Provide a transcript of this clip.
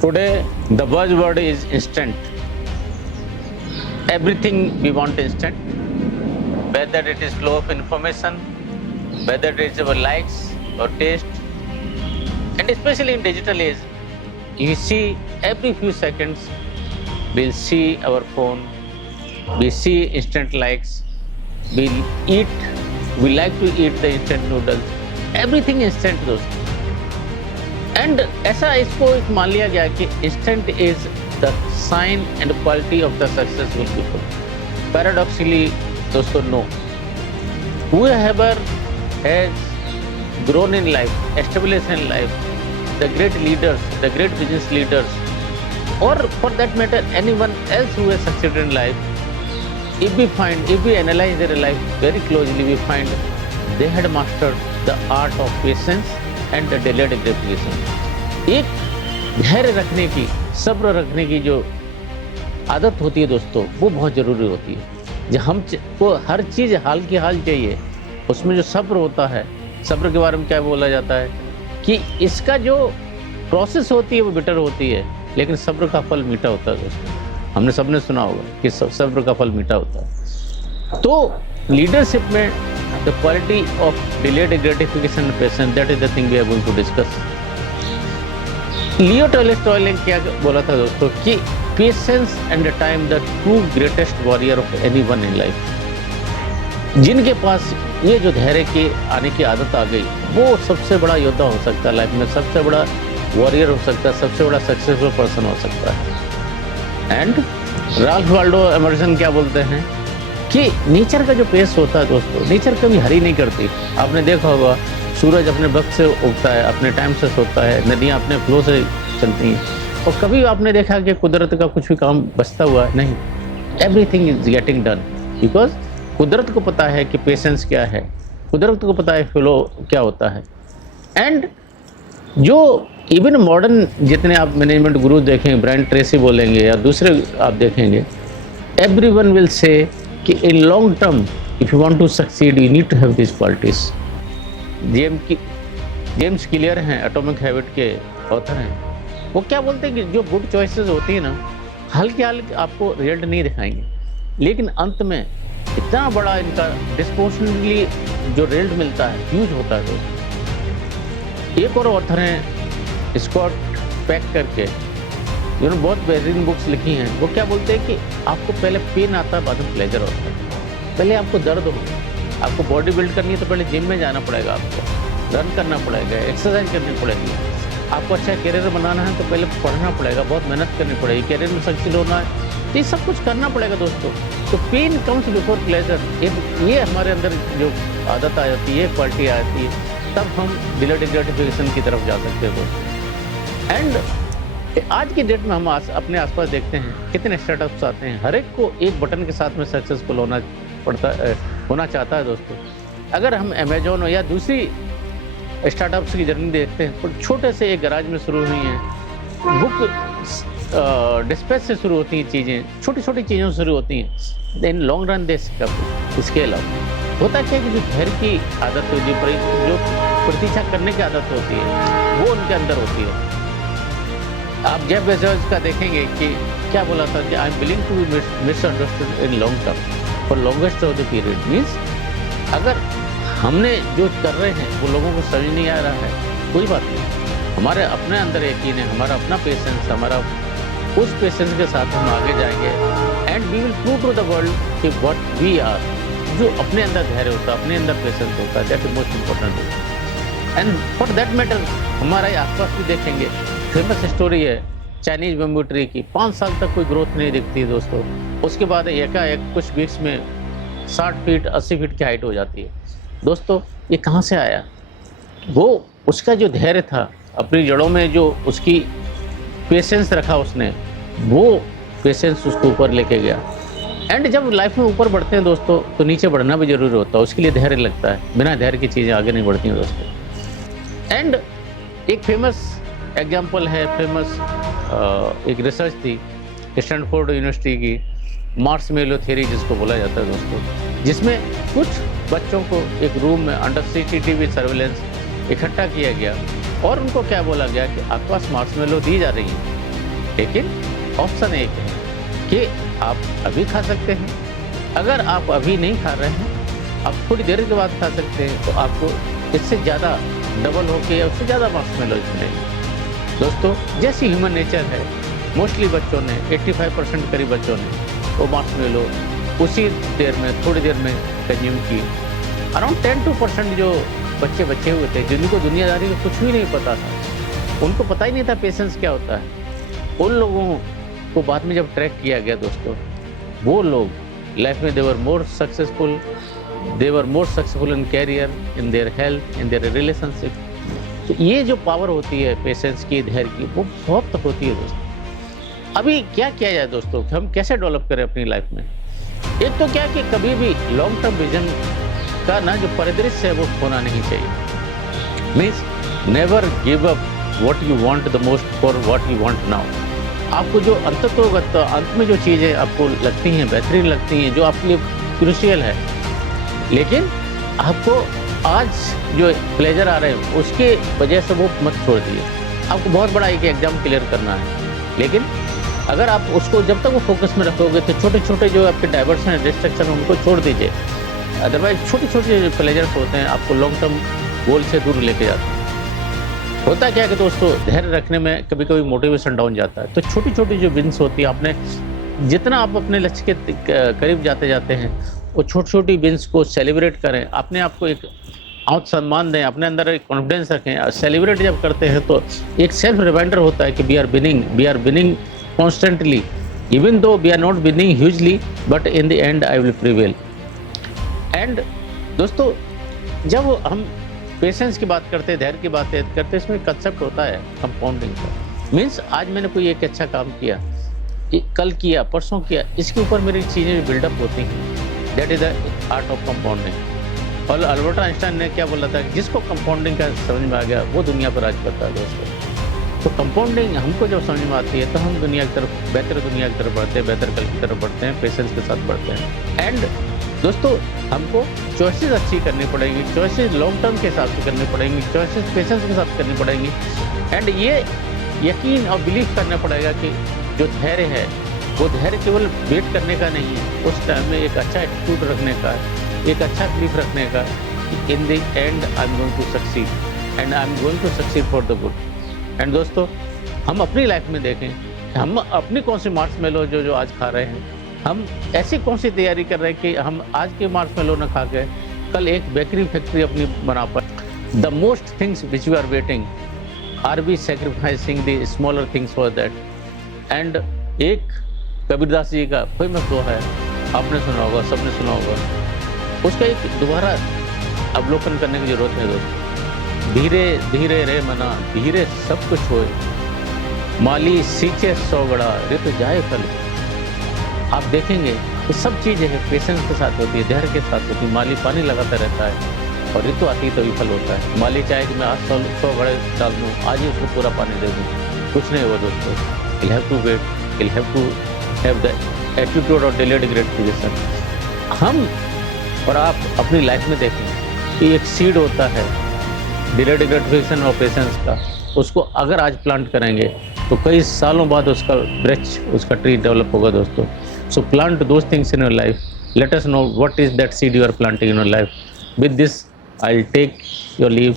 Today, the buzzword is instant. Everything we want instant, whether it is flow of information, whether it is our likes or taste, and especially in digital age, you see every few seconds we'll see our phone, we see instant likes, we like to eat the instant noodles, everything instant दोस्तों. And ऐसा इसको एक मान लिया गया कि instant is the sign and quality of the successful people. Paradoxically दोस्तों no, whoever has grown in life, established in life, the great leaders, the great business leaders, or for that matter anyone else who has succeeded in life, if we analyze their life very closely, we find they had mastered the art of patience and the delayed gratification. एक धैर्य रखने की, सब्र रखने की जो आदत होती है दोस्तों, वो बहुत ज़रूरी होती है. जब हमको हर चीज़ हाल की हाल चाहिए, उसमें जो सब्र होता है, सब्र के बारे में क्या बोला जाता है कि इसका जो प्रोसेस होती है वो बिटर होती है, लेकिन सब्र का फल मीठा होता है दोस्तों. हमने सबने सुना होगा कि सब्र का फल मीठा होता है. तो लीडरशिप में the quality of delayed gratification and patience, that is the thing we are going to discuss. Leo Tolstoy ने क्या बोला था दोस्तों कि patience and the time the true greatest warrior of anyone in life. जिनके पास ये जो धैर्य के आने की आदत आ गई, वो सबसे बड़ा योद्धा हो सकता है लाइफ में, सबसे बड़ा वॉरियर हो सकता है, सबसे बड़ा सक्सेसफुल पर्सन हो सकता है. एंड राल्फ वाल्डो एमर्सन क्या बोलते हैं कि नेचर का जो पेस होता है दोस्तों, नेचर कभी हरी नहीं करती. आपने देखा होगा सूरज अपने वक्त से उगता है, अपने टाइम से सोता है, नदियाँ अपने फ्लो से चलती हैं, और कभी आपने देखा कि कुदरत का कुछ भी काम बचता हुआ नहीं. Everything is getting done because कुदरत को पता है कि पेशेंस क्या है, कुदरत को पता है फ्लो क्या होता है. एंड जो इवन मॉडर्न जितने आप मैनेजमेंट गुरु देखेंगे, ब्रायन ट्रेसी बोलेंगे या दूसरे आप देखेंगे, एवरीवन विल से कि in long term if you want to succeed you need to have this qualities. James Clear हैं, एटॉमिक हैबिट के ऑथर हैं. वो क्या बोलते हैं कि जो गुड चॉइसेस होती हैं ना, हल्के हल्के आपको रिजल्ट नहीं दिखाएंगे, लेकिन अंत में इतना बड़ा इनका डिस्पोर्शनली जो रिजल्ट मिलता है ह्यूज होता है दोस्तों. एक और ऑथर हैं स्कॉट पैक करके, जिन्होंने बहुत बेहतरीन बुक्स लिखी हैं. वो क्या बोलते हैं कि आपको पहले पेन आता है, बाद में प्लेजर होता है. पहले आपको दर्द हो, आपको बॉडी बिल्ड करनी है तो पहले जिम में जाना पड़ेगा, आपको रन करना पड़ेगा, एक्सरसाइज करनी पड़ेगी. आपको अच्छा करियर बनाना है तो पहले पढ़ना पड़ेगा, बहुत मेहनत करनी पड़ेगी. करियर में सक्सेस होना है तो ये सब कुछ करना पड़ेगा दोस्तों. तो पेन कम्स बिफोर प्लेजर. ये हमारे अंदर जो आदत आ जाती है, क्वालिटी आ जाती है, तब हम डिलेड ग्रेटिफिकेशन की तरफ जा सकते हैं दोस्तों. एंड आज की डेट में हम अपने आसपास देखते हैं कितने स्टार्टअप्स आते हैं. हर एक को एक बटन के साथ में सक्सेसफुल होना चाहता है दोस्तों. अगर हम अमेजोन या दूसरी स्टार्टअप्स की जर्नी देखते हैं तो छोटे से एक गराज में शुरू हुई हैं, बुक डिस्पैच से शुरू होती हैं चीज़ें, छोटी छोटी चीज़ों से शुरू होती हैं. देन लॉन्ग रन दे स्केल अप. होता क्या कि जो धैर्य की आदत होती है, जो प्रतीक्षा करने की आदत होती है, वो उनके अंदर होती है. आप जेफ बेजोस का देखेंगे कि क्या बोला था कि I am willing to be misunderstood in long term for longest of the period. Means अगर हमने जो कर रहे हैं वो लोगों को समझ नहीं आ रहा है, कोई बात नहीं, हमारे अपने अंदर यकीन है, हमारा अपना पेशेंस, हमारा उस पेशेंस के साथ हम आगे जाएंगे and we will prove to the world कि व्हाट वी आर. जो अपने अंदर धैर्य होता है, अपने अंदर पेशेंस होता है, that is most important. And for that matter हमारे आसपास भी देखेंगे, फेमस स्टोरी है चाइनीज बैम्बू ट्री की. 5 साल तक कोई ग्रोथ नहीं दिखती दोस्तों, उसके बाद एकाएक कुछ वीक्स में 60 फीट 80 फीट की हाइट हो जाती है. दोस्तों ये कहाँ से आया? वो उसका जो धैर्य था, अपनी जड़ों में जो उसकी पेशेंस रखा उसने, वो पेशेंस उसको ऊपर लेके गया. एंड जब लाइफ में ऊपर बढ़ते हैं दोस्तों तो नीचे बढ़ना भी जरूरी होता है, उसके लिए धैर्य लगता है. बिना धैर्य की चीज़ें आगे नहीं बढ़ती हैं दोस्तों. एंड एक फेमस एग्जाम्पल है, एक रिसर्च थी स्टैनफोर्ड यूनिवर्सिटी की, मार्शमेलो थ्योरी जिसको बोला जाता है दोस्तों, जिसमें कुछ बच्चों को एक रूम में अंडर सीसीटीवी सर्विलेंस इकट्ठा किया गया और उनको क्या बोला गया कि आपके पास मार्शमेलो दी जा रही है, लेकिन ऑप्शन एक है कि आप अभी खा सकते हैं। अगर आप अभी नहीं खा रहे हैं, आप थोड़ी देर के बाद खा सकते हैं, तो आपको इससे ज़्यादा डबल होके या उससे ज़्यादा मार्शमेलोज मिलेंगे। दोस्तों, जैसी ह्यूमन नेचर है, मोस्टली बच्चों ने 85% करीब बच्चों ने वो मार्शमेलो उसी देर में, थोड़ी देर में कंज्यूम की। अराउंड 10-2% जो बच्चे बचे हुए थे, जिनको दुनियादारी का कुछ भी नहीं पता था, उनको पता ही नहीं था पेशेंस क्या होता है, उन लोगों को बाद में जब ट्रैक किया गया दोस्तों, वो लोग लाइफ में they were more successful in career, in their health, in their relationship. तो ये जो पावर होती है पेशेंस की, धैर्य की, वो बहुत होती है दोस्तों। अभी क्या किया जाए दोस्तों कि हम कैसे डेवलप करें अपनी लाइफ में? एक तो क्या कि कभी भी लॉन्ग टर्म विजन का ना जो परिदृश्य है वो खोना नहीं चाहिए। Means never give up what you want the most for what you want now. आपको जो अंत में जो चीज़ें आपको लगती हैं, बेहतरीन लगती हैं, जो आपके लिए क्रूशियल है, लेकिन आपको आज जो प्लेजर आ रहे हैं उसके वजह से वो मत छोड़ दिए। आपको बहुत बड़ा एक एग्जाम क्लियर करना है, लेकिन अगर आप उसको जब तक वो फोकस में रखोगे तो छोटे छोटे जो आपके डाइवर्सन है, डिस्ट्रैक्शन है, उनको छोड़ दीजिए। अदरवाइज छोटे छोटे जो प्लेजर्स होते हैं आपको लॉन्ग टर्म गोल से दूर लेके जाते हैं। होता क्या है कि दोस्तों, धैर्य रखने में कभी कभी मोटिवेशन डाउन जाता है, तो छोटी छोटी जो विन्स होती है, आपने जितना आप अपने लक्ष्य के करीब जाते हैं, वो छोटी छोटी विन्स को सेलिब्रेट करें, अपने आप को एक आत्मसम्मान दें, अपने अंदर एक कॉन्फिडेंस रखें। सेलिब्रेट जब करते हैं तो एक सेल्फ रिमाइंडर होता है कि we are winning constantly, even though we are not winning hugely, but in the end I will prevail. And दोस्तों, जब हम पेशेंस की बात करते हैं, धैर्य की बात करते हैं, इसमें कंसेप्ट होता है कंपाउंडिंग का। मीन्स आज मैंने कोई एक अच्छा काम किया, कल किया, परसों किया, इसके ऊपर मेरी चीज़ें बिल्डअप होती हैं। That is the art of compounding. और अल्बर्ट आइंस्टाइन ने क्या बोला था, जिसको कंपाउंडिंग का समझ में आ गया वो दुनिया पर राज करता है दोस्तों। तो कंपाउंडिंग हमको जब समझ में आती है तो हम दुनिया की तरफ, बेहतर दुनिया की तरफ बढ़ते हैं, बेहतर कल की तरफ बढ़ते हैं, पेशेंस के साथ बढ़ते हैं। एंड दोस्तों, हमको चॉइसेस अच्छी करनी पड़ेगी, चॉइसेस लॉन्ग टर्म के हिसाब से करनी पड़ेंगी, चॉइसेस पेशेंस के साथ करनी पड़ेंगी। एंड ये यकीन और बिलीव करना पड़ेगा कि जो धैर्य है वो धैर्य केवल वेट करने का नहीं है, उस टाइम में एक अच्छा एटीट्यूड रखने का, एक अच्छा बिलीफ रखने का कि in the end I am going to succeed and I am going to succeed for the good. And दोस्तों, हम अपनी लाइफ में देखें, हम अपनी कौन सी मार्शमेलो जो आज खा रहे हैं, हम ऐसी कौन सी तैयारी कर रहे हैं कि हम आज के मार्शमेलो न खा के कल एक बेकरी फैक्ट्री अपनी बना पाए। The most things which you are waiting, are we sacrificing the smaller things for that? And एक कबीरदास जी का फेमस दोहा है, आपने सुना होगा, सबने सुना होगा, उसका एक दोबारा अवलोकन करने की जरूरत है दोस्तों। धीरे धीरे रे मना, धीरे सब कुछ होए, माली सींचे सौगड़ा, ऋतु जाए फल। आप देखेंगे ये सब चीज़ें हैं पेशेंस के साथ होती है, धैर्य के साथ होती है। माली पानी लगाता रहता है और ऋतु आती तो विफल होता है। माली चाहे कि मैं आज 100 घड़े डाल दूँ, आज ही उसको पूरा पानी दे दूँ, कुछ नहीं हुआ दोस्तों। You'll have to wait, you'll have to have the attitude और delayed gratification। हम और आप अपनी लाइफ में देखें कि एक सीड होता है डिलेड ग्रेटिफिकेशन और पेशेंस का, उसको अगर आज प्लांट करेंगे तो कई सालों बाद उसका वृक्ष, उसका ट्री डेवलप होगा दोस्तों। So plant those things in your life, let us know what is that seed you are planting in your life. With this I will take your leave.